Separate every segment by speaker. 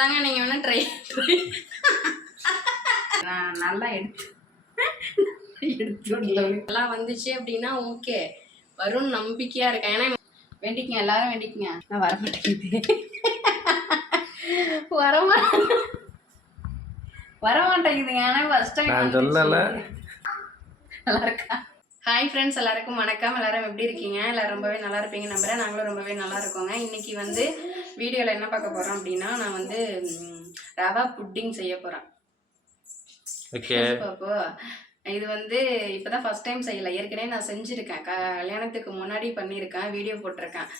Speaker 1: தாங்க நீங்க வேணா ட்ரை ட்ரை நான் நல்லா எடுத்து. நல்லா வந்துச்சு அப்படின்னா ஓகே வரும்னு நம்பிக்கையா இருக்கேன். ஏன்னா வேண்டிக்கங்க எல்லாரும் வேண்டிக்கங்க. நான் வர மாட்டேங்குது. வரமா வர மாட்டேங்குதுங்க. ஏன்னா ஃபர்ஸ்ட் டைம்
Speaker 2: நான் சொல்லல.
Speaker 1: நல்லா இருக்கா? ஹாய் ஃப்ரெண்ட்ஸ் எல்லாருக்கும் வணக்கம். எல்லாரும் எப்படி இருக்கீங்க? எல்லாரும் ரொம்பவே நல்லா இருப்பீங்க நம்புறேன். நாங்களும் ரொம்பவே நல்லா இருக்கோங்க. இன்னைக்கு வந்து வீடியோவில் என்ன பார்க்க போறோம் அப்படின்னா நான் வந்து ரவா புட்டிங் செய்ய போறேன்.
Speaker 2: ஓகே.
Speaker 1: பாப்போ. இது வந்து இப்பதான் ஃபர்ஸ்ட் டைம் செய்யல. ஏற்கனவே நான் செஞ்சிருக்கேன். கல்யாணத்துக்கு முன்னாடி பண்ணியிருக்கேன் வீடியோ போட்டிருக்கேன்.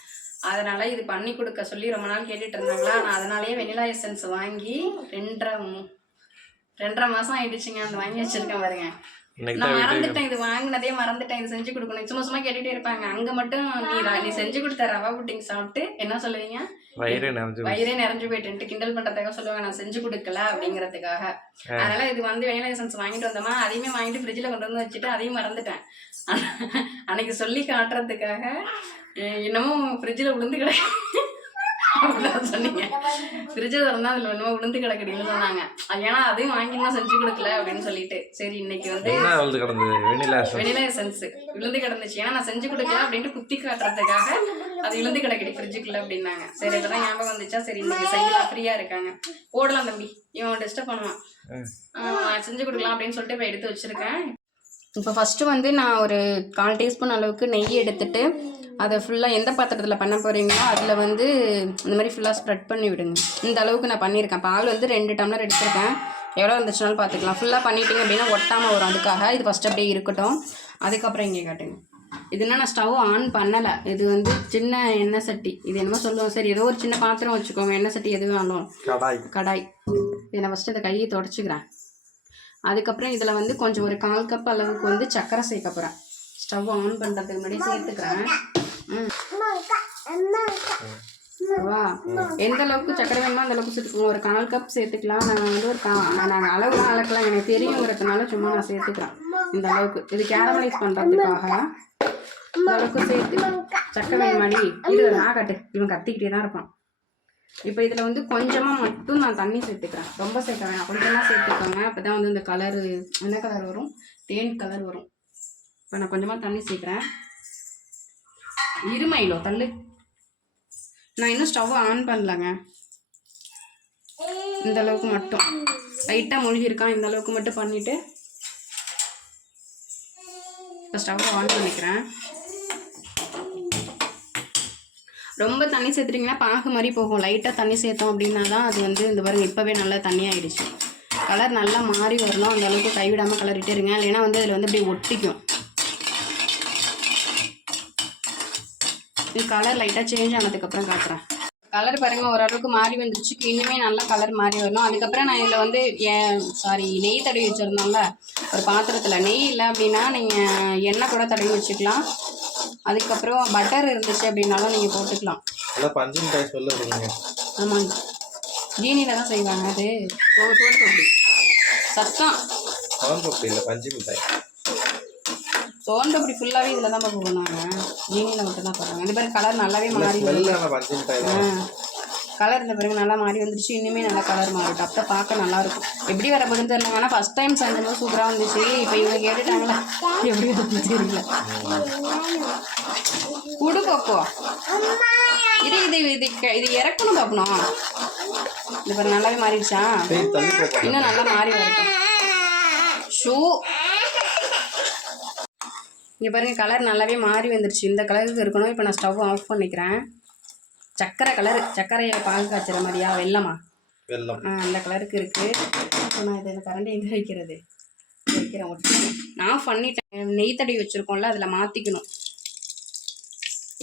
Speaker 1: அதனால இது பண்ணி கொடுக்க சொல்லி ரொம்ப நாள் கேட்டுட்டு இருந்தாங்களா? நான் அதனாலயே வெனிலா எசன்ஸ் வாங்கி ரெண்டரை ரெண்டரை மாசம் ஆயிடுச்சுங்க. அந்த வாங்கி வச்சிருக்கேன் பாருங்க. நான் மறந்துட்டேன். இது வாங்கினதே மறந்துட்டேன். இது செஞ்சு கொடுக்கணும். சும்மா சும்மா கேட்டுட்டே இருப்பாங்க. அங்க மட்டும் நீ நீ செஞ்சு கொடுத்த ரவா புட்டிங் சாப்பிட்டு என்ன சொல்லுவீங்க?
Speaker 2: வயிறு நிறைஞ்சு
Speaker 1: வயிறே நிறைஞ்சு போயிட்டு கிண்டல் பண்றதுக்காக சொல்லுவாங்க. நான் செஞ்சு கொடுக்கல அப்படிங்கறதுக்காக. அதனால இது வந்து வெனிலா எசன்ஸ் வாங்கிட்டு வந்தோமா அதையுமே வாங்கிட்டு ஃப்ரிட்ஜில் கொண்டு வந்து வச்சுட்டு அதையும் மறந்துட்டேன். அன்னைக்கு சொல்லி காட்டுறதுக்காக என்னமோ ஃப்ரிட்ஜில் விழுந்து சொன்னீங்க. ஃப்ரிட்ஜில் திறந்தா அதில் என்னமோ விழுந்து கிடக்குதுன்னு சொன்னாங்க. ஏன்னா அதையும் வாங்கி நான் செஞ்சு கொடுக்கல அப்படின்னு சொல்லிட்டு. சரி இன்னைக்கு வந்து
Speaker 2: வந்து கிடந்தது?
Speaker 1: வெனிலா எசன்ஸ் விழுந்து கிடந்துச்சு. ஏன்னா நான் செஞ்சு கொடுக்கல அப்படின்ட்டு குத்தி காட்டுறதுக்காக அது விழுந்து கிடக்குது ஃப்ரிட்ஜுக்குள்ள அப்படின்னாங்க. சரி இப்பதான் ஞாபகம் வந்துச்சா? சரி இன்னைக்கு செய்யலாம் ஃப்ரீயா இருக்காங்க. போடலாம் தம்பி. இவன் டிஸ்டர்ப் பண்ணுவான். செஞ்சு கொடுக்கலாம் அப்படின்னு சொல்லிட்டு இப்போ எடுத்து வச்சிருக்கேன். இப்போ ஃபஸ்ட்டு வந்து நான் ஒரு கால் டீஸ்பூன் அளவுக்கு நெய் எடுத்துட்டு அதை ஃபுல்லாக எந்த பாத்திரத்தில் பண்ண போகிறீங்களோ அதில் வந்து இந்த மாதிரி ஃபுல்லாக ஸ்ப்ரெட் பண்ணி விடுங்க. இந்த அளவுக்கு நான் பண்ணியிருக்கேன். பால் வந்து ரெண்டு டம்ளர் எடுத்திருக்கேன். எவ்வளோ வந்துச்சுனாலும் பார்த்துக்கலாம் ஃபுல்லாக பண்ணிட்டீங்க அப்படின்னா ஒட்டாமல் வரும். அதுக்காக இது ஃபஸ்ட் அப்படியே இருக்கட்டும். அதுக்கப்புறம் இங்கே காட்டுங்க. இதுனா நான் ஸ்டவ் ஆன் பண்ணலை. இது வந்து சின்ன எண்ணெய் சட்டி. இது என்னமோ சொல்லுவோம். சரி ஏதோ ஒரு சின்ன பாத்திரம் வச்சுக்கோங்க. எண்ணெய் சட்டி எது வேணும்
Speaker 2: கடாய்.
Speaker 1: கடாய். இதை நான் ஃபஸ்ட்டு இந்த கையை தொடச்சிக்கிறேன். அதுக்கப்புறம் இதில் வந்து கொஞ்சம் ஒரு கால் கப் அளவுக்கு வந்து சர்க்கரை சேர்க்க போகிறேன் ஸ்டவ் ஆன் பண்ணுறதுக்கு முன்னாடி சேர்த்துக்கிறேன். எந்த அளவுக்கு சக்கரை வேணுமோ அந்த அளவுக்கு சேர்த்துக்கோங்க. ஒரு கால் கப் சேர்த்துக்கலாம். நாங்கள் வந்து ஒரு கா நாங்கள் அளவுலாம் அளக்கலாம் எனக்கு தெரியுங்கிறதுனால சும்மா நான் சேர்த்துக்கிறேன். இந்த அளவுக்கு. இது கேரமலைஸ் பண்ணுறதுக்காக இந்த அளவுக்கு சேர்த்து சக்கரை வேணுமாடி இது நான் கட்டு. இவன் கத்திக்கிட்டே தான் இருப்பான். இப்போ இதில் வந்து கொஞ்சமாக மட்டும் நான் தண்ணி சேர்த்துக்கிறேன். ரொம்ப சேர்க்க வேணாம். கொஞ்சமாக சேர்த்துக்கோங்க. அப்போ தான் வந்து இந்த கலரு என்ன கலர் வரும்? தேன் கலர் வரும். இப்போ நான் கொஞ்சமாக தண்ணி சேர்க்குறேன். இருமையிலோ தள்ளு. நான் இன்னும் ஸ்டவ் ஆன் பண்ணலங்க. இந்த அளவுக்கு மட்டும். லைட்டாக மூழ்கியிருக்கான் இந்த அளவுக்கு மட்டும் பண்ணிவிட்டு இப்போ ஸ்டவ் ஆன் பண்ணிக்கிறேன். ரொம்ப தண்ணி சேர்த்துட்டிங்கன்னா பாகு மாதிரி போகும். லைட்டாக தண்ணி சேர்த்தோம் அப்படின்னா தான் அது வந்து இந்த பாருங்க இப்போவே நல்லா தண்ணி ஆயிடுச்சு கலர் நல்லா மாறி வரணும். அந்த அளவுக்கு கைவிடாமல் கலரிட்டே இருங்க. இல்லைன்னா வந்து அதில் வந்து அப்படியே ஒட்டிக்கும். இது கலர் லைட்டாக சேஞ்ச் ஆனதுக்கப்புறம் காட்டுறேன். கலர் பாருங்க ஓரளவுக்கு மாறி வந்துருச்சு. இன்னுமே நல்லா கலர் மாறி வரணும். அதுக்கப்புறம் நான் இதில் வந்து சாரி நெய் தடவி வச்சுருந்தோம்ல ஒரு பாத்திரத்தில். நெய் இல்லை அப்படின்னா நீங்கள் எண்ணெய் கூட தடவி வச்சுக்கலாம். அதுக்கப்புறம் பட்டர் இருந்துச்சு அப்படின்னாலும் நீங்கள் போட்டுக்கலாம். ஆமாங்க. ஜீனியில் தான் செய்வாங்க அது. சத்தம்.
Speaker 2: பஞ்சு மிட்டாய்.
Speaker 1: சோண்டு அப்படி ஃபுல்லாகவே இதில் தான் போடுவாங்க ஜீனியில் மட்டும் தான் போடுறாங்க இந்த மாதிரி கலர் நல்லாவே மாறி கலர் இந்த பிறகு நல்லா மாறி வந்துருச்சு. இன்னுமே நல்லா கலர் மாறிட்டு அப்போ பார்க்க நல்லா இருக்கும் எப்படி வர போகுதுன்னு தெரியல ஆனால் ஃபஸ்ட் டைம் செஞ்சபோது சூப்பராக வந்துச்சு. இப்போ இவங்க கேட்டுட்டாங்களா? எப்படி வருதுன்னு தெரியல. குடு பாப்போ. இது இது இது இது இறக்கணும் பாப்பணும் இந்த பாரு நல்லாவே மாறிடுச்சா? இன்னும் நல்லா மாறி வரட்டும். ஷூ. இங்கே பாருங்க கலர் நல்லாவே மாறி வந்துருச்சு. இந்த கலருக்கு இருக்கணும். இப்போ நான் ஸ்டவ் ஆஃப் பண்ணிக்கிறேன். சக்கரை கலர் சர்க்கரையை பால் காய்ச்சுற மாதிரியா? வெள்ளமா
Speaker 2: வெள்ளம்
Speaker 1: ஆ அந்த கலருக்கு இருக்குது இப்போ நான் இதை கரண்டி எங்கே வைக்கிறது? வைக்கிறேன் ஒட்டு நான் பண்ணிட்டேன். நெய் தடவி வச்சுருக்கோம்ல அதில் மாற்றிக்கணும்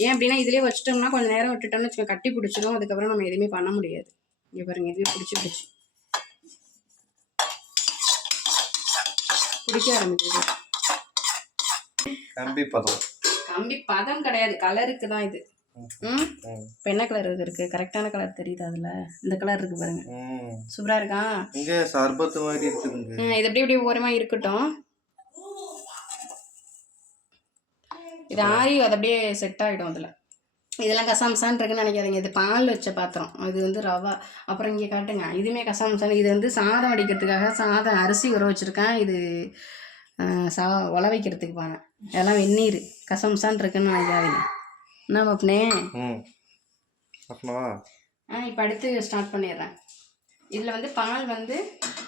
Speaker 1: ஏன் அப்படின்னா இதிலே வச்சுட்டோம்னா கொஞ்சம் நேரம் விட்டுட்டோம்னு வச்சுக்கோங்க கட்டி பிடிச்சிடும். அதுக்கப்புறம் நம்ம எதுவுமே பண்ண முடியாது. இங்கே பாருங்க எதுவுமே பிடிச்சி பிடிச்சி. பிடிக்க ஆரம்பிக்குது.
Speaker 2: கம்பி பதம்.
Speaker 1: கம்பி பதம் கிடையாது. கலருக்கு தான் இது. ம். இப்போ என்ன கலர் இருக்கு? கரெக்டான கலர் தெரியுது அதில்? இந்த கலர் இருக்கு பாருங்க.
Speaker 2: ம்.
Speaker 1: சூப்பராக இருக்கா?
Speaker 2: இங்கே சர்பத்து மாதிரி இருக்குதுங்க.
Speaker 1: ம், இது எப்படி இப்படி ஓரமாக இருக்கட்டும். இது ஆறி அது அப்படியே செட் ஆகிடும் அதில். இதெல்லாம் கசாமசான்னு இருக்குன்னு நினைக்காதீங்க. இது பால் வச்ச பாத்திரம். இது வந்து ரவா. அப்புறம் இங்கே காட்டுங்க. இதுவுமே கசாமசான் இது வந்து சாதம் வடிக்கிறதுக்காக சாதம் அரிசி ஊற வச்சுருக்கேன். இது சா உல வைக்கிறதுக்கு பானை இதெல்லாம் வெந்நீர் கசம்சான் இருக்குன்னு நினைக்காதீங்க என்ன பாப்பனே
Speaker 2: ம்.
Speaker 1: ஆ இப்போ அடுத்து ஸ்டார்ட் பண்ணிடுறேன். இதில் வந்து பால் வந்து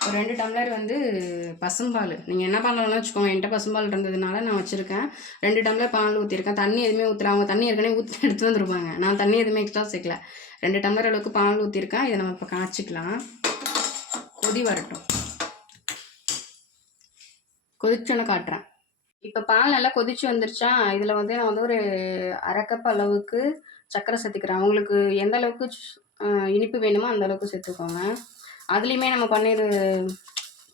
Speaker 1: ஒரு ரெண்டு டம்ளர் வந்து பசும்பால். நீங்கள் என்ன பண்ணலாம்னு வச்சுக்கோங்க என்கிட்ட பசும்பால் இருந்ததுனால நான் வச்சுருக்கேன். ரெண்டு டம்ளர் பால் ஊற்றிருக்கேன் தண்ணி எதுவுமே ஊற்றுற அவங்க தண்ணி ஏற்கனவே ஊற்றி எடுத்து வந்துருப்பாங்க. நான் தண்ணி எதுவுமே எக்ஸ்ட்ரா சேர்க்கல. ரெண்டு டம்ளர் அளவுக்கு பால் ஊற்றிருக்கேன் இதை நம்ம இப்போ காய்ச்சிக்கலாம். கொதி வரட்டும். கொதிச்சோன்னு காட்டுறேன். இப்போ பால் நல்லா கொதிச்சு வந்துருச்சா? இதில் வந்து நான் வந்து ஒரு அரை அளவுக்கு சர்க்கரை சேர்த்துக்கிறேன். உங்களுக்கு எந்த அளவுக்கு இனிப்பு வேணுமோ அந்த அளவுக்கு சேர்த்துக்கோங்க. அதுலேயுமே நம்ம பன்னீர்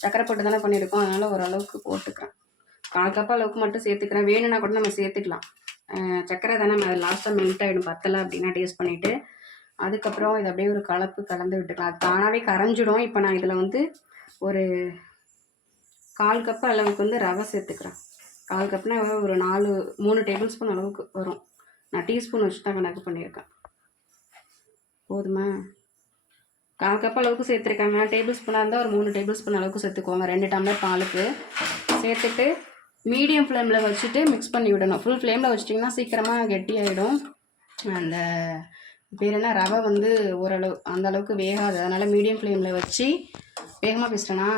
Speaker 1: சர்க்கரை போட்டு தானே பண்ணியிருக்கோம். அதனால் ஓரளவுக்கு போட்டுக்கிறேன். கால் கப் அளவுக்கு மட்டும் சேர்த்துக்கிறேன். வேணும்னா கூட நம்ம சேர்த்துக்கலாம். சர்க்கரை தானே நம்ம லாஸ்ட்டாக மெல்ட் ஆகிடும் பத்தலை அப்படின்னா டேஸ்ட் பண்ணிவிட்டு அதுக்கப்புறம் இது அப்படியே ஒரு கலப்பு கலந்து விட்டுக்கலாம். அது தானாகவே கரைஞ்சிடும். இப்போ நான் இதில் வந்து ஒரு கால் கப் அளவுக்கு வந்து ரவை சேர்த்துக்கிறேன். கால் கப்னா ஒரு நாலு மூணு டேபிள் ஸ்பூன் அளவுக்கு வரும். நான் டீஸ்பூன் வச்சு தான் கணக்கு பண்ணியிருக்கேன். போதுமா? கால் கப் அளவுக்கு சேர்த்துருக்காங்க. டேபிள் ஸ்பூனாக இருந்தால் ஒரு மூணு டேபிள் ஸ்பூன் அளவுக்கு சேர்த்துக்கோங்க. ரெண்டு டம்ளர் பாலுக்கு. சேர்த்துட்டு மீடியம் ஃப்ளேமில் வச்சுட்டு மிக்ஸ் பண்ணி விடணும். ஃபுல் ஃப்ளேமில் வச்சிட்டிங்கன்னா சீக்கிரமாக கெட்டியாயிடும். அந்த பேர் என்ன? ரவை வந்து ஓரளவு அந்த அளவுக்கு வேகாது. அதனால் மீடியம் ஃப்ளேமில் வச்சு வேகமாக பேசுகிறேனா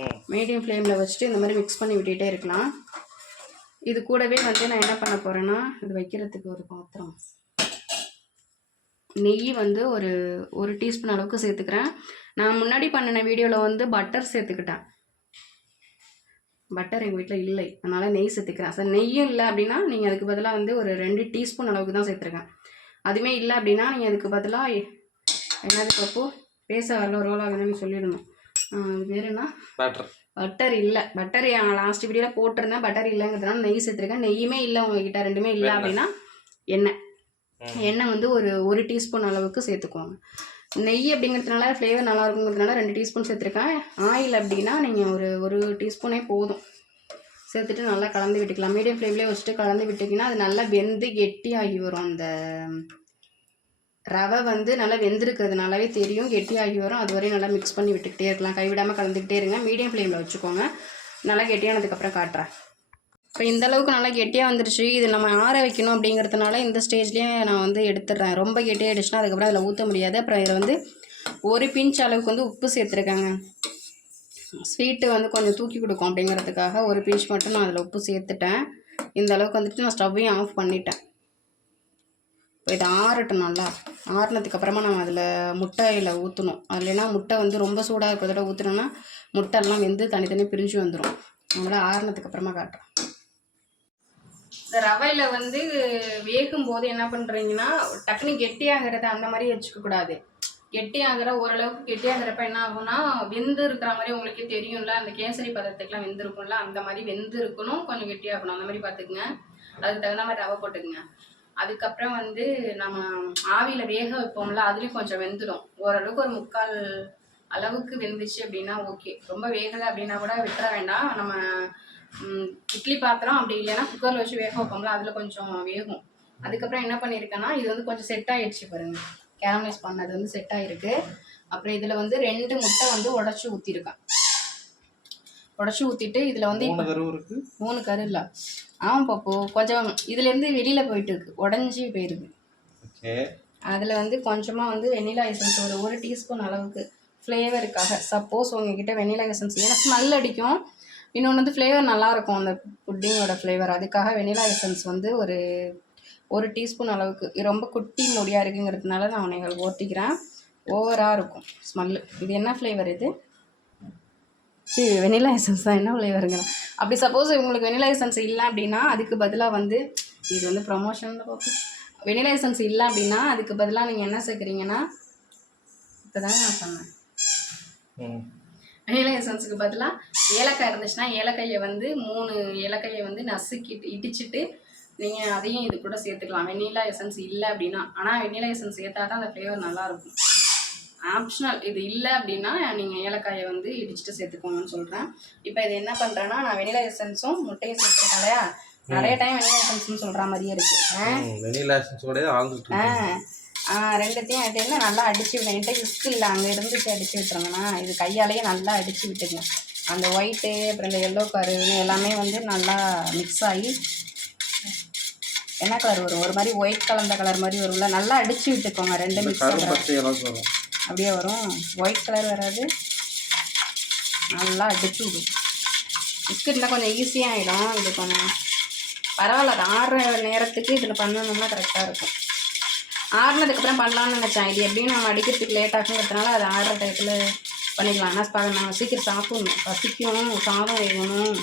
Speaker 2: ம்.
Speaker 1: மீடியம் ஃப்ளேமில் வச்சுட்டு இந்த மாதிரி மிக்ஸ் பண்ணி விட்டுட்டே இருக்கலாம். இது கூடவே வந்து நான் என்ன பண்ண போகிறேன்னா இது வைக்கிறதுக்கு ஒரு பாத்திரம். நெய் வந்து ஒரு ஒரு டீஸ்பூன் அளவுக்கு சேர்த்துக்கிறேன். நான் முன்னாடி பண்ணின வீடியோவில் வந்து பட்டர் சேர்த்துக்கிட்டேன். பட்டர் எங்கள் வீட்டில் இல்லை. அதனால் நெய் சேர்த்துக்கிறேன். சார் நெய்யும் இல்லை அப்படின்னா நீங்கள் அதுக்கு பதிலாக வந்து ஒரு ரெண்டு டீஸ்பூன் அளவுக்கு தான் சேர்த்துருக்கேன். அதுவுமே இல்லை அப்படின்னா நீங்கள் அதுக்கு பதிலாக என்னது பப்பு? பேச வரல ரோல் ஆகுதுன்னு சொல்லிடணும். அது பேர் என்ன?
Speaker 2: பட்டர்
Speaker 1: பட்டர் இல்லை. பட்டர் லாஸ்ட் வீடியோவில் போட்டிருந்தேன். பட்டர் இல்லைங்கிறதுனால நெய் சேர்த்துருக்கேன். நெய்யுமே இல்லை உங்ககிட்ட. ரெண்டுமே இல்லை. அப்படின்னா எண்ணெய். எண்ணெய் வந்து ஒரு ஒரு டீஸ்பூன் அளவுக்கு சேர்த்துக்கோங்க. நெய் அப்படிங்கிறதுனால ஃப்ளேவர் நல்லா இருக்குங்கிறதுனால ரெண்டு டீஸ்பூன் சேர்த்துருக்கேன். ஆயில் அப்படின்னா நீங்கள் ஒரு ஒரு டீஸ்பூனே போதும். சேர்த்துட்டு நல்லா கலந்து விட்டுக்கலாம். மீடியம் ஃப்ளேம்லேயே வச்சுட்டு கலந்து விட்டிங்கன்னா அது நல்லா வெந்து கெட்டியாகி வரும் அந்த ரவை வந்து நல்லா வெந்திருக்கிறதுனாலவே தெரியும் கெட்டியாகி வரும். அது வரையும் நல்லா மிக்ஸ் பண்ணி விட்டுக்கிட்டே இருக்கலாம். கைவிடாமல் கலந்துக்கிட்டே இருங்க. மீடியம் ஃப்ளேமில் வச்சுக்கோங்க. நல்லா கெட்டியானதுக்கப்புறம் காட்டுறேன். இப்போ இந்த அளவுக்கு நல்லா கெட்டியாக வந்துருச்சு. இது நம்ம ஆற வைக்கணும் அப்படிங்கிறதுனால இந்த ஸ்டேஜ்லேயே நான் வந்து எடுத்துடுறேன். ரொம்ப கெட்டியாகிடுச்சுன்னா அதுக்கப்புறம் அதில் ஊற்ற முடியாது. அப்புறம் இதில் வந்து ஒரு பிஞ்ச் அளவுக்கு வந்து உப்பு சேர்த்துருக்காங்க. ஸ்வீட்டு வந்து கொஞ்சம் தூக்கி கொடுக்கும் அப்படிங்கிறதுக்காக ஒரு பிஞ்ச் மட்டும் நான் அதில் உப்பு சேர்த்துட்டேன். இந்த அளவுக்கு வந்துட்டு நான் ஸ்டவ்வையும் ஆஃப் பண்ணிட்டேன். இப்போ இது ஆறட்டும் நல்லா ஆறுனதுக்கு அப்புறமா நம்ம அதில் முட்டையில் ஊற்றணும் இல்லைன்னா முட்டை வந்து ரொம்ப சூடாக இருக்கிறதோட ஊற்றுனோன்னா முட்டைலாம் வெந்து தனித்தனி பிரிஞ்சு வந்துடும் நம்மள ஆறுனதுக்கு காட்டுறோம் இந்த ரவையில் வந்து வேகும் போது என்ன பண்ணுறீங்கன்னா டக்குனு கெட்டியாகிறத அந்த மாதிரி வச்சுக்கக்கூடாது கெட்டியாகிற ஓரளவுக்கு கெட்டியாகிறப்ப என்ன ஆகும்னா வெந்து இருக்கிற மாதிரி உங்களுக்கே தெரியும்ல அந்த கேசரி பதத்துக்குலாம் வெந்திருக்கும்ல அந்த மாதிரி வெந்து இருக்கணும் கொஞ்சம் கெட்டியாகணும். அந்த மாதிரி பார்த்துக்குங்க. அதுக்கு தகுந்த மாதிரி ரவை போட்டுக்குங்க. அதுக்கப்புறம் வந்து நம்ம ஆவியில் வேக வைப்போம்ல அதுலேயும் கொஞ்சம் வெந்துடும் ஓரளவுக்கு ஒரு முக்கால் அளவுக்கு வெந்துச்சு அப்படின்னா ஓகே ரொம்ப வேகலை அப்படின்னா கூட விட்டுற வேண்டாம். நம்ம இட்லி பாத்திரம் அப்படி இல்லைன்னா குக்கரில் வச்சு வேக வைப்போம்ல அதில் கொஞ்சம் வேகும். அதுக்கப்புறம் என்ன பண்ணியிருக்கேன்னா இது வந்து கொஞ்சம் செட் ஆயிடுச்சு பாருங்க. கேரமலைஸ் பண்ணது வந்து செட் ஆயிருக்கு. அப்புறம் இதில் வந்து ரெண்டு முட்டை வந்து உடச்சி ஊற்றிருக்கேன் உடச்சி ஊற்றிட்டு இதில் வந்து
Speaker 2: இருக்கு.
Speaker 1: மூணு கரு இல்லை. ஆமாம் பாப்போ கொஞ்சம் இதுலேருந்து வெளியில் போயிட்டு இருக்கு உடஞ்சி போயிருக்கு.
Speaker 2: ஓகே.
Speaker 1: அதில் வந்து கொஞ்சமாக வந்து வெனிலா எசன்ஸ் ஒரு ஒரு டீஸ்பூன் அளவுக்கு ஃப்ளேவருக்காக சப்போஸ் உங்ககிட்ட வெனிலா எசன்ஸ் ஏன்னா ஸ்மெல் அடிக்கும். இன்னொன்று வந்து ஃப்ளேவர் நல்லாயிருக்கும் அந்த புட்டிங்கோட ஃப்ளேவர் அதுக்காக வெனிலா எசன்ஸ் வந்து ஒரு ஒரு டீஸ்பூன் அளவுக்கு. ரொம்ப குட்டி முடியாக இருக்குங்கிறதுனால நான் உன்னை ஓட்டிக்கிறேன். ஓவராக இருக்கும் ஸ்மெல்லு இது என்ன ஃப்ளேவர் இது? சரி வெனிலா எசன்ஸ் தான் என்ன ஃப்ளேவருங்க அப்படி சப்போஸ் உங்களுக்கு வெனிலா எசன்ஸ் இல்லை அப்படின்னா அதுக்கு பதிலாக வந்து இது வந்து ப்ரொமோஷன் பார்ப்போம் வெனிலா எசன்ஸ் இல்லை அப்படின்னா அதுக்கு பதிலாக நீங்கள் என்ன சேர்க்குறீங்கன்னா இப்போ நான் சொன்னேன். வெனிலா எசன்ஸுக்கு பதிலாக ஏலக்காய் இருந்துச்சுன்னா ஏலக்காயை வந்து மூணு ஏலக்காயை வந்து நசுக்கிட்டு இடிச்சிட்டு நீங்கள் அதையும் இது கூட சேர்த்துக்கலாம். வெனிலா எசன்ஸ் இல்லை அப்படின்னா. ஆனால் வெனிலா எசன்ஸ் சேர்த்தா தான் அந்த ஃப்ளேவர் நல்லாயிருக்கும் ஆப்ஷனல் இது இல்லை அப்படின்னா நீங்கள் ஏலக்காயை வந்து இடிச்சிட்டு சேர்த்துக்கோங்கன்னு சொல்கிறேன் இப்போ இது என்ன பண்ணுறேன்னா நான் வெனிலா எசன்ஸும் முட்டையும் சேர்த்துருக்கேன் இல்லையா? நிறைய டைம் வெனிலா எசன்ஸ்னு சொல்கிற மாதிரியே இருக்கு. ஆ?
Speaker 2: வெனிலா எசன்ஸோடய
Speaker 1: ஆ. ரெண்டுத்தையும் எடுத்து நல்லா அடிச்சு விடுங்க என்கிட்ட விஸ்க் இல்லை அங்கே இருந்துச்சு அடிச்சு விட்டுருங்கண்ணா இது கையாலேயே நல்லா அடிச்சு விட்டுங்க அந்த ஒயிட்டு அப்புறம் இந்த எல்லோ கரு எல்லாமே வந்து நல்லா மிக்ஸ் ஆகி என்ன கலர் வரும்? ஒரு மாதிரி ஒயிட் கலந்த கலர் மாதிரி வரும்ல. நல்லா அடிச்சு விட்டுக்கோங்க. ரெண்டு மிக்ஸ் அப்படியே வரும். ஒயிட் கலர் வராது. நல்லா அடிச்சு விடும் பிஸ்கட்னா கொஞ்சம் ஈஸியாக ஆகிடும் இது கொஞ்சம் பரவாயில்ல. அது ஆறுற நேரத்துக்கு இதில் பண்ணணும்னா கரெக்டாக இருக்கும். ஆறுனதுக்கப்புறம் பண்ணலான்னு நினச்சேன். இது எப்படியும் நம்ம அடிக்கிறதுக்கு லேட் ஆகுங்கிறதுனால அது ஆடுற டயத்தில் பண்ணிக்கலாம். ஆனால் நான் சீக்கிரம் சாப்பிடணும். பசிக்கும் சாதம் வேகணும்.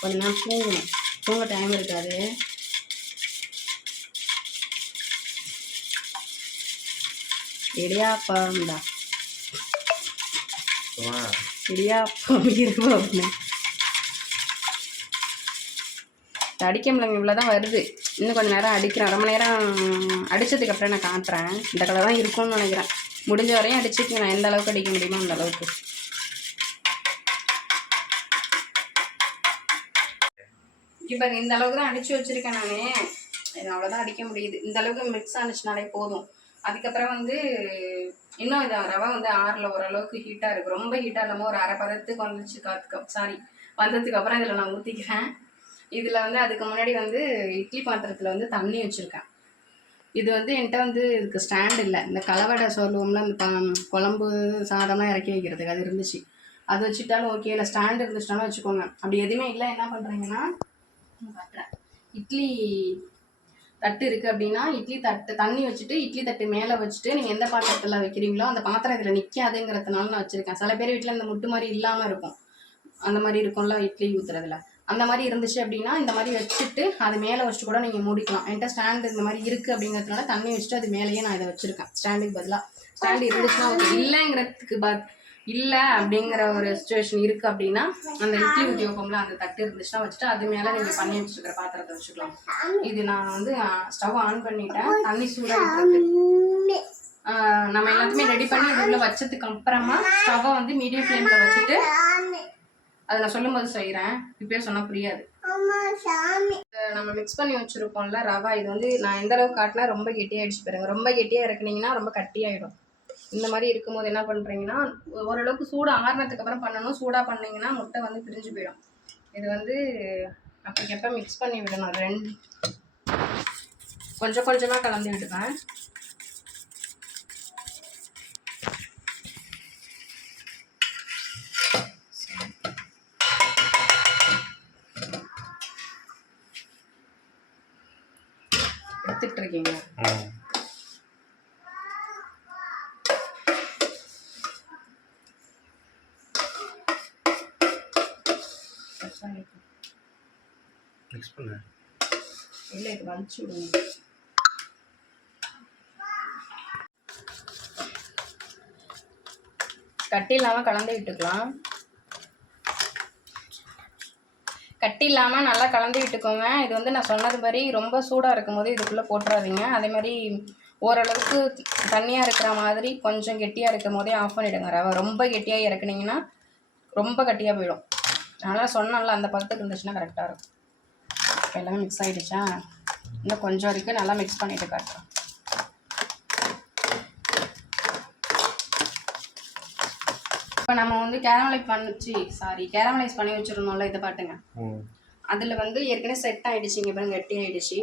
Speaker 1: கொஞ்ச நேரம் தூங்கணும். தூங்க டைம் இருக்காது. இடியாப்பம்டா இடியாப்பம் இருப்போம் அடிக்க முடியல இவ்வளோ தான் வருது இன்னும் கொஞ்சம் நேரம் அடிக்கிறேன் ரொம்ப நேரம் அடித்ததுக்கு அப்புறம் நான் காட்டுறேன் இந்த கலர் தான் இருக்கும்னு நினைக்கிறேன் முடிஞ்ச வரையும் அடிச்சுட்டு நான் எந்த அளவுக்கு அடிக்க முடியுமோ அந்த அளவுக்கு இப்போ இந்த அளவுக்கு தான் அடித்து வச்சுருக்கேன் நான் அவ்வளோதான் அடிக்க முடியுது இந்த அளவுக்கு மிக்ஸ் ஆனிச்சுனாலே போதும் அதுக்கப்புறம் வந்து இன்னும் இதை ரவை வந்து ஆறில் ஓரளவுக்கு ஹீட்டாக இருக்குது ரொம்ப ஹீட்டாக இல்லாமல் ஒரு அரை பதத்துக்கு வந்துச்சு காத்துக்கு. சாரி வந்ததுக்கு அப்புறம் இதில் நான் ஊற்றிக்கிறேன் இதில் வந்து அதுக்கு முன்னாடி வந்து இட்லி பாத்திரத்தில் வந்து தண்ணி வச்சுருக்கேன். இது வந்து என்கிட்ட வந்து இதுக்கு ஸ்டாண்ட் இல்லை. இந்த கலவடை சொல்லுவோம்ல அந்த ப- குழம்பு சாதம்லாம் இறக்கி வைக்கிறதுக்கு அது இருந்துச்சு. அது வச்சுட்டாலும் ஓகே இல்லை ஸ்டாண்ட் இருந்துச்சுனாலும் வச்சுக்கோங்க. அப்படி எதுவுமே இல்லை. என்ன பண்ணுறீங்கன்னா இட்லி தட்டு இருக்குது அப்படின்னா இட்லி தட்டு தண்ணி வச்சுட்டு இட்லி தட்டு மேலே வச்சுட்டு நீங்கள் எந்த பாத்திரத்தில் வைக்கிறீங்களோ அந்த பாத்திரம் இதில் நிற்காதுங்கிறதுனால நான் வச்சுருக்கேன். சில பேர் வீட்டில் இந்த முட்டு மாதிரி இல்லாமல் இருக்கும். அந்த மாதிரி இருக்கும்ல இட்லி ஊற்றுறதுல அந்த மாதிரி இருந்துச்சு அப்படின்னா இந்த மாதிரி வச்சுட்டு அது மேலே வச்சுட்டு கூட நீங்கள் மூடிக்கலாம். என்கிட்ட ஸ்டாண்டு இந்த மாதிரி இருக்குது அப்படிங்கிறதுனால தண்ணி வச்சுட்டு அது மேலேயே நான் இதை வச்சுருக்கேன். ஸ்டாண்டுக்கு பதிலாக ஸ்டாண்டு இருந்துச்சுன்னா இல்லைங்கிறதுக்கு பத் இல்லை அப்படிங்கிற ஒரு சுச்சுவேஷன் இருக்குது அப்படின்னா அந்த இட்லி உத்தியோகம்ல அந்த தட்டு இருந்துச்சுன்னா வச்சுட்டு அது மேலே நீங்கள் பண்ணி வச்சுருக்கிற பாத்திரத்தை வச்சுக்கலாம். இது நான் வந்து ஸ்டவ் ஆன் பண்ணிட்டேன். தண்ணி சூடாக நம்ம எல்லாத்தையுமே ரெடி பண்ணி இது உள்ள வச்சதுக்கு அப்புறமா ஸ்டவ்வை வந்து மீடியம் ஃப்ளேம்ல வச்சுட்டு அதை நான் சொல்லும்போது செய்கிறேன் இப்பயே சொன்னால் புரியாது. நம்ம மிக்ஸ் பண்ணி வச்சுருக்கோம்ல ரவா. இது வந்து நான் எந்த அளவுக்கு காட்டினா ரொம்ப கெட்டியாயிடுச்சு பாருங்க. ரொம்ப கெட்டியாக இறக்குனீங்கன்னா ரொம்ப கட்டியாயிடும். இந்த மாதிரி இருக்கும்போது என்ன பண்ணுறீங்கன்னா ஓரளவுக்கு சூடு ஆறினதுக்கு அப்புறம் பண்ணணும். சூடாக பண்ணீங்கன்னா முட்டை வந்து பிரிஞ்சு போயிடும். இது வந்து அப்போக்கப்போ மிக்ஸ் பண்ணி விடணும். ரெண்டு. கொஞ்சம் கொஞ்சமாக கலந்து விடுவேன் எடுத்துட்டு இருக்கீங்க
Speaker 2: ம்
Speaker 1: இல்லை இது வலிச்சு விடுங்க. கட்டி இல்லாமல் கலந்து விட்டுக்கலாம். கட்டி இல்லாமல் நல்லா கலந்து விட்டுக்கோங்க. இது வந்து நான் சொன்னது மாதிரி ரொம்ப சூடாக இருக்கும்போது இதுக்குள்ளே போட்டுறாதீங்க. அதே மாதிரி ஓரளவுக்கு தண்ணியாக இருக்கிற மாதிரி கொஞ்சம் கெட்டியாக இருக்கும் போதே ஆஃப் பண்ணிவிடுங்க ரவை ரொம்ப கெட்டியாக இறக்குனீங்கன்னா ரொம்ப கட்டியாக போயிடும். அதனால் சொன்னால அந்த பக்கத்துக்கு இருந்துச்சுன்னா கரெக்டாக இருக்கும். இப்போ எல்லாமே மிக்ஸ் ஆகிடுச்சா இன்னும் கொஞ்சம் இருக்குது நல்லா மிக்ஸ் பண்ணிட்டு காட்டுறேன். இப்போ நம்ம வந்து கேரமலைஸ் பண்ணிச்சு சாரி கேரமலைஸ் பண்ணி வச்சிருந்தோம்ல இதை பாட்டுங்க அதில் வந்து ஏற்கனவே செட் ஆகிடுச்சு இங்கே பாருங்க கட்டி ஆகிடுச்சு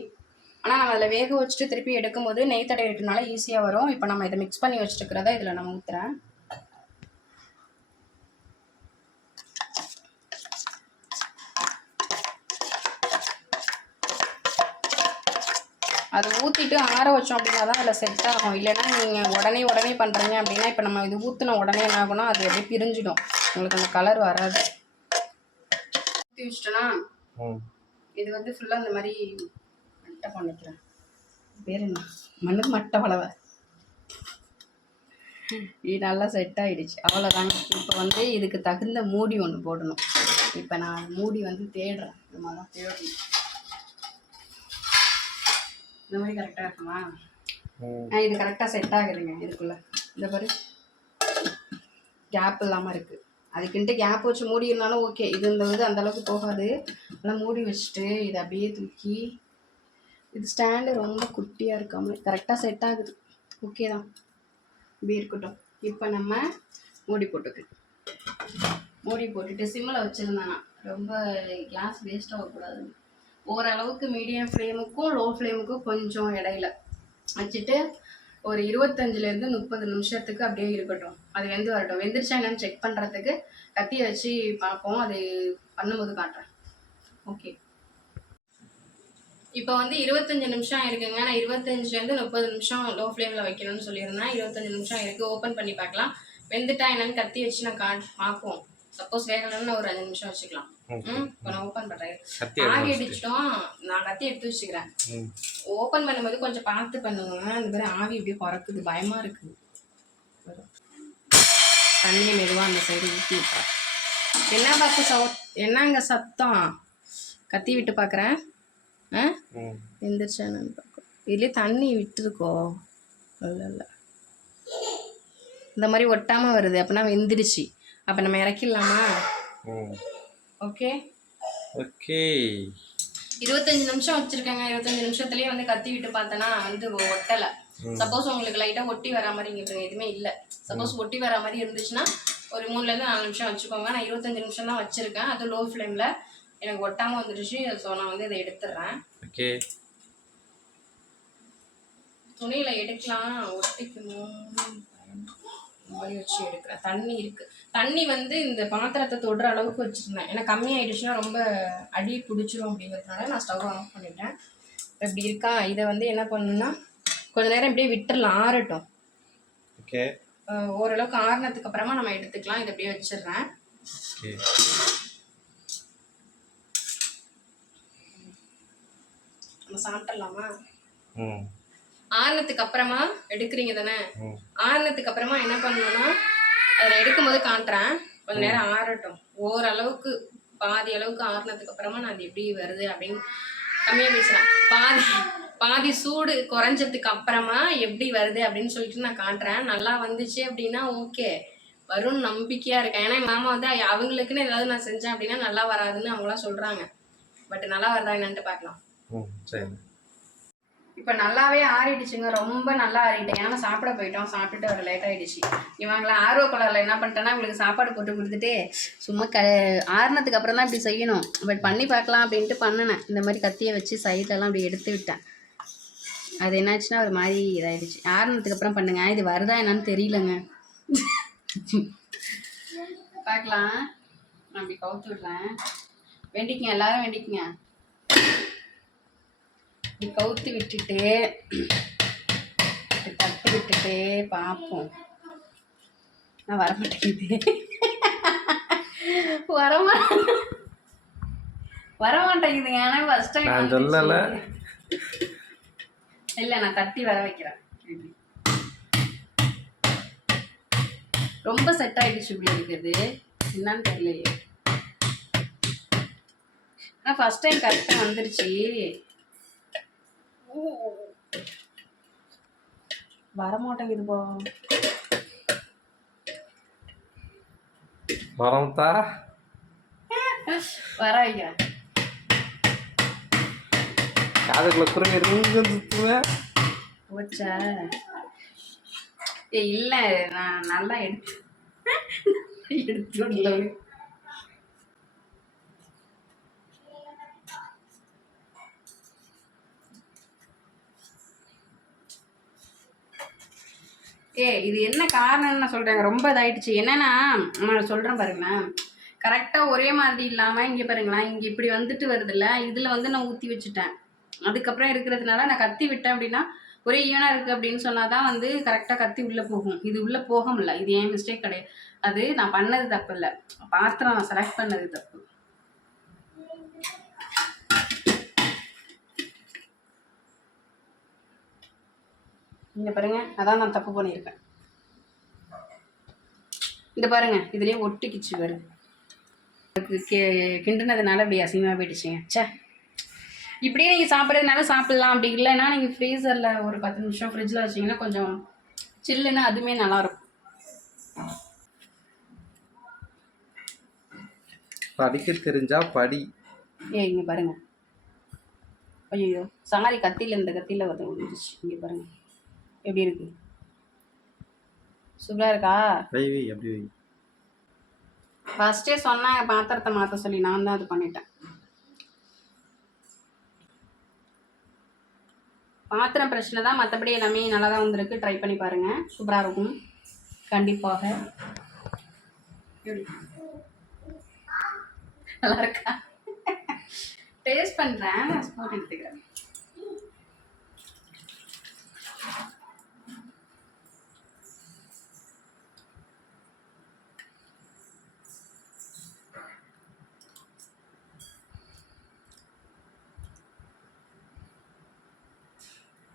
Speaker 1: ஆனால் நம்ம அதில் வேக வச்சுட்டு திருப்பி எடுக்கும்போது நெய் தடவை விட்டனால ஈஸியாக வரும். இப்போ நம்ம இதை மிக்ஸ் பண்ணி வச்சுருக்கிறத இதில் நான் ஊற்றுறேன் அது ஊற்றிட்டு ஆற வச்சோம் அப்படின்னா தான் அதில் செட் ஆகும். இல்லைன்னா நீங்கள் உடனே உடனே பண்ணுறீங்க அப்படின்னா இப்போ நம்ம இது ஊற்றின உடனே என்ன ஆகும்னா அது அப்படியே பிரிஞ்சிடும். உங்களுக்கு அந்த கலர் வராது. ஊற்றி வச்சிட்டோன்னா இது வந்து ஃபுல்லாக இந்த மாதிரி மட்டை பண்ணிக்கிறேன் பேர் என்ன? மண்ணு மட்டை வளவை. இது நல்லா செட் ஆகிடுச்சு அவ்வளோதாங்க இப்போ வந்து இதுக்கு தகுந்த மூடி ஒன்று போடணும். இப்போ நான் மூடி வந்து தேடுறேன். மாதிரி தான் தேடணும். இந்த மாதிரி கரெக்டாக இருக்குமா? ஆ இது கரெக்டாக செட் ஆகுதுங்க இதுக்குள்ளே. இந்த பாரு. கேப் இல்லாமல் இருக்குது அதுக்குன்ட்டு கேப் வச்சு மூடி இருந்தாலும் ஓகே இது இந்த இது அந்த அளவுக்கு போகாது. நல்லா மூடி வச்சுட்டு இதை அப்படியே தூக்கி இது ஸ்டாண்டு ரொம்ப குட்டியாக இருக்காம கரெக்டாக செட் ஆகுது. ஓகே தான். இப்படி இருக்கட்டும். இப்போ நம்ம மூடி போட்டுக்கலாம் மூடி போட்டுட்டு சிம்மில் வச்சுருந்தேன். ரொம்ப கேஸ் வேஸ்ட் ஆகக்கூடாது ஓரளவுக்கு மீடியம் ஃப்ளேமுக்கும் லோ ஃப்ளேமுக்கும் கொஞ்சம் இடையில வச்சுட்டு ஒரு இருபத்தஞ்சிலேருந்து முப்பது நிமிஷத்துக்கு அப்படியே இருக்கட்டும். அது வெந்து வரட்டும். வெந்துருச்சா என்னன்னு செக் பண்ணுறதுக்கு கத்தியை வச்சு பார்ப்போம். அது பண்ணும்போது காட்டுறேன். ஓகே இப்போ வந்து இருபத்தஞ்சு நிமிஷம் இருக்குங்க. நான் இருபத்தஞ்சிலேருந்து முப்பது நிமிஷம் லோ ஃப்ளேமில் வைக்கணும்னு சொல்லியிருந்தேன். இருபத்தஞ்சு நிமிஷம் இருக்குது ஓப்பன் பண்ணி பார்க்கலாம். வெந்துட்டா என்னன்னு கத்தி வச்சு நான் கா பார்ப்போம். சப்போஸ் வேகலன்னு ஒரு அஞ்சு நிமிஷம் வச்சுக்கலாம். இப்போ நான் ஓப்பன் பண்ணுறேன் ஆவி அடிச்சிட்டோம். நான் கத்தி எடுத்து வச்சுக்கிறேன். ஓப்பன் பண்ணும்போது கொஞ்சம் பார்த்து பண்ணுங்க. இந்த மாதிரி ஆவி இப்படியே பறக்குது. பயமாக இருக்குது தண்ணி மெதுவாக அந்த சைடு ஊற்றி விட்றேன் என்ன பார்த்து சவு என்னங்க சத்தம்? கத்தி விட்டு பார்க்குறேன். ஆ?
Speaker 2: ம்.
Speaker 1: எந்திரிச்சா என்னன்னு பார்க்கும் இதுலேயே தண்ணி விட்டுருக்கோ? இல்லை இல்லை. இந்த மாதிரி ஒட்டாமல் வருது. அப்படின்னா வெந்துடுச்சு அப்போ நம்ம இறக்கிடலாமா? ஓகே
Speaker 2: ஓகே
Speaker 1: இருபத்தஞ்சு நிமிஷம் வச்சிருக்கேங்க. இருபத்தஞ்சு நிமிஷத்துலயே வந்து கத்தி விட்டு பார்த்தேன்னா வந்து ஒட்டலை. சப்போஸ் உங்களுக்கு லைட்டாக ஒட்டி வர மாதிரி இங்கே எதுவுமே இல்லை. சப்போஸ் ஒட்டி வர மாதிரி இருந்துச்சுன்னா ஒரு மூணுலேருந்து நாலு நிமிஷம் வச்சுக்கோங்க. நான் இருபத்தஞ்சு நிமிஷம் தான் வச்சுருக்கேன். அது லோ ஃப்ளேமில் எனக்கு ஒட்டாமல் வந்துடுச்சு ஸோ நான் வந்து இதை எடுத்துடுறேன்
Speaker 2: ஓகே
Speaker 1: துணியில் எடுக்கலாம். ஒட்டிக்கணும். வச்சு எடுக்கிறேன். தண்ணி இருக்குது தண்ணி வந்து இந்த பாத்திரத்தை தொடுற அளவுக்கு வச்சுருந்தேன். ஏன்னா கம்மியாயிடுச்சுன்னா ரொம்ப அடி பிடிச்சிரும் அப்படிங்கிறதுனால நான் ஸ்டவ் ஆஃப் பண்ணிட்டேன். இப்படி இருக்கா? இதை வந்து என்ன பண்ணணும்னா கொஞ்ச நேரம் இப்படியே விட்டுறலாம் ஆறட்டும்.
Speaker 2: ஓகே.
Speaker 1: ஓரளவுக்கு ஆறுனதுக்கு அப்புறமா நம்ம எடுத்துக்கலாம். இதை அப்படியே வச்சிடுறேன். நம்ம சாப்பிட்றலாமா
Speaker 2: ம்.
Speaker 1: ஆறுனதுக்கு அப்புறமா எடுக்கிறீங்க தானே?
Speaker 2: ம்.
Speaker 1: ஆறுனதுக்கு அப்புறமா என்ன பண்ணணும்னா அதில் எடுக்கும்போது காட்டுறேன் கொஞ்ச நேரம் ஆறட்டும். ஓரளவுக்கு பாதி அளவுக்கு ஆறுனதுக்கு அப்புறமா நான் அது எப்படி வருது அப்படின்னு கம்மியாக பேசுகிறேன் பாதி பாதி சூடு குறைஞ்சதுக்கு அப்புறமா எப்படி வருது அப்படின்னு சொல்லிட்டு நான் காட்டுறேன் நல்லா வந்துச்சு அப்படின்னா ஓகே. வரும்னு நம்பிக்கையாக இருக்கேன். ஏன்னா என் மாமா வந்து அவங்களுக்குன்னு ஏதாவது நான் செஞ்சேன் அப்படின்னா நல்லா வராதுன்னு அவங்களாம் சொல்கிறாங்க பட் நல்லா வருதா என்னன்ட்டு பார்க்கலாம். இப்போ நல்லாவே ஆறிடுச்சுங்க. ரொம்ப நல்லா ஆறிட்டேன். ஏன்னா சாப்பிட போயிட்டோம். சாப்பிட்டுட்டு ஒரு லேட் ஆயிடுச்சு. இவங்கள ஆர்வ கலரில் என்ன பண்ணிட்டேன்னா இவங்களுக்கு சாப்பாடு போட்டு கொடுத்துட்டு சும்மா க ஆறுனதுக்கு அப்புறம் தான் இப்படி செய்யணும். பட் பண்ணி பார்க்கலாம் அப்படின்ட்டு பண்ணினேன். இந்த மாதிரி கத்தியை வச்சு சைட்லலாம் அப்படி எடுத்து விட்டேன். அது என்னாச்சுன்னா ஒரு மாதிரி இதாயிடுச்சு. ஆறுனதுக்கு அப்புறம் பண்ணுங்க. இது வருதா என்னன்னு தெரியலங்க. பார்க்கலாம். நான் அப்படி கவுத்து விடுறேன். வேண்டிக்கங்க. எல்லாரும் வேண்டிக்கங்க. இப்படி கவுத்து விட்டுட்டு இப்படி தட்டு விட்டுட்டு பார்ப்போம். நான் வரமாட்டேங்குது. வரமா வரமாட்டேங்குதுங்க ஆனால் ஃபஸ்ட் டைம்
Speaker 2: நான் சொல்லல.
Speaker 1: இல்லை நான் தட்டி வர வைக்கிறேன். ரொம்ப செட் ஆயிடுச்சு இப்படி இருக்குது என்னன்னு தெரியலையே. ஆனால் ஃபஸ்ட் டைம் கரெக்டாக வந்துருச்சு. வரமாட்டேங்குது போ
Speaker 2: வரம்தா
Speaker 1: வர வைக்கிறேன்
Speaker 2: காதுக்குள்ள குறுங்க இருந்து சுத்துவேன்
Speaker 1: போச்சா? ஏ இல்லை நான் நல்லா எடுத்து எடுத்து ஏ இது என்ன காரணம்னு நான் சொல்கிறேங்க ரொம்ப இதாயிடுச்சு. என்னன்னா நான் சொல்கிறேன் பாருங்களேன். கரெக்டாக ஒரே மாதிரி இல்லாமல் இங்கே பாருங்களேன் இங்கே இப்படி வந்துட்டு வருதுல்ல இதில் வந்து நான் ஊற்றி வச்சுட்டேன். அதுக்கப்புறம் இருக்கிறதுனால நான் கத்தி விட்டேன் அப்படின்னா ஒரே ஈவனாக இருக்குது அப்படின்னு சொன்னால் தான் வந்து கரெக்டாக கத்தி உள்ளே போகும். இது உள்ளே போக முடியல. இது ஏன் மிஸ்டேக் கிடையாது. அது நான் பண்ணது தப்பு இல்லை. பாத்திரம் நான் செலக்ட் பண்ணது தப்பு. இங்க பாருங்க அதான் நான் தப்பு பண்ணியிருக்கேன். இந்த பாருங்க இதுலயே ஒட்டிக்கிச்சு அதுக்கு கி- கிண்டுனதுனால அப்படி அசிங்கமாக போயிடுச்சுங்க. ச்சே. இப்படியே நீங்கள் சாப்பிட்றதுனால சாப்பிட்லாம் அப்படி இல்லைன்னா நீங்கள் ஃப்ரீசரில் ஒரு பத்து நிமிஷம் ஃப்ரிட்ஜில் வச்சிங்கன்னா கொஞ்சம் சில்லுன்னு அதுவுமே நல்லாயிருக்கும்.
Speaker 2: படிக்க தெரிஞ்சா படி.
Speaker 1: ஏ இங்கே பாருங்க. ஐயோ சாரி கத்தியில் இந்த கத்தியில் வந்து விழுந்துச்சு இங்கே பாருங்க. எப்படி இருக்கு? சூப்பராக இருக்கா?
Speaker 2: வை வை அப்படி வை.
Speaker 1: ஃபஸ்ட்டே சொன்னாங்க பாத்திரத்தை மாற்ற சொல்லி நான் தான் அது பண்ணிட்டேன். பாத்திரம் பிரச்சனை தான் மற்றபடி எல்லாமே நல்லா தான் வந்திருக்கு. ட்ரை பண்ணி பாருங்கள் சூப்பராக இருக்கும். கண்டிப்பாக? நல்லா இருக்கா? டேஸ்ட் பண்ணுறேன் ஸ்பூன் எடுத்துக்கிறேன்.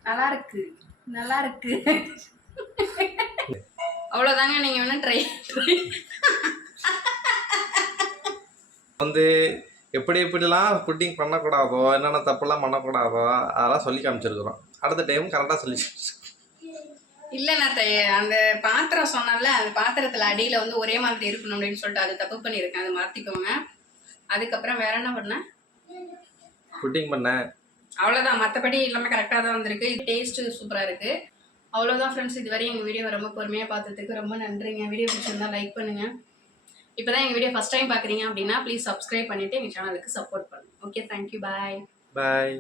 Speaker 1: நல்லா இருக்கு நல்லா இருக்கு அவ்வளோதாங்க நீங்கள் வேணால் ட்ரை ட்ரை
Speaker 2: வந்து எப்படி எப்படிலாம் புட்டிங் பண்ணக்கூடாதோ என்னென்ன தப்புலாம் பண்ணக்கூடாதோ அதெல்லாம் சொல்லி காமிச்சிருக்கிறோம். அடுத்த டைம் கரெக்டாக சொல்லி
Speaker 1: இல்லை நான் அந்த பாத்திரம் சொன்னேன்ல அந்த பாத்திரத்தில் அடியில் வந்து ஒரே மாதிரி இருக்கணும் அப்படின்னு சொல்லிட்டு அது தப்பு பண்ணியிருக்கேன் அதை மாற்றிக்கோங்க அதுக்கப்புறம் வேற என்ன பண்ணேன்?
Speaker 2: புட்டிங் பண்ணேன்.
Speaker 1: அவ்வளோதான் மற்றபடி எல்லாமே கரெக்டாக தான் வந்திருக்கு. டேஸ்ட்டு சூப்பராக இருக்குது அவ்வளோதான் ஃப்ரெண்ட்ஸ் இதுவரை எங்கள் வீடியோ ரொம்ப பொறுமையாக பார்த்ததுக்கு ரொம்ப நன்றிங்க. வீடியோ பிடிச்சிருந்தா லைக் பண்ணுங்கள் இப்போ தான் எங்கள் வீடியோ ஃபஸ்ட் டைம் பார்க்குறீங்க அப்படின்னா ப்ளீஸ் சப்ஸ்கிரைப் பண்ணிவிட்டு எங்கள் சேனலுக்கு சப்போர்ட் பண்ணுங்கள் ஓகே தேங்க்யூ பாய்
Speaker 2: பாய்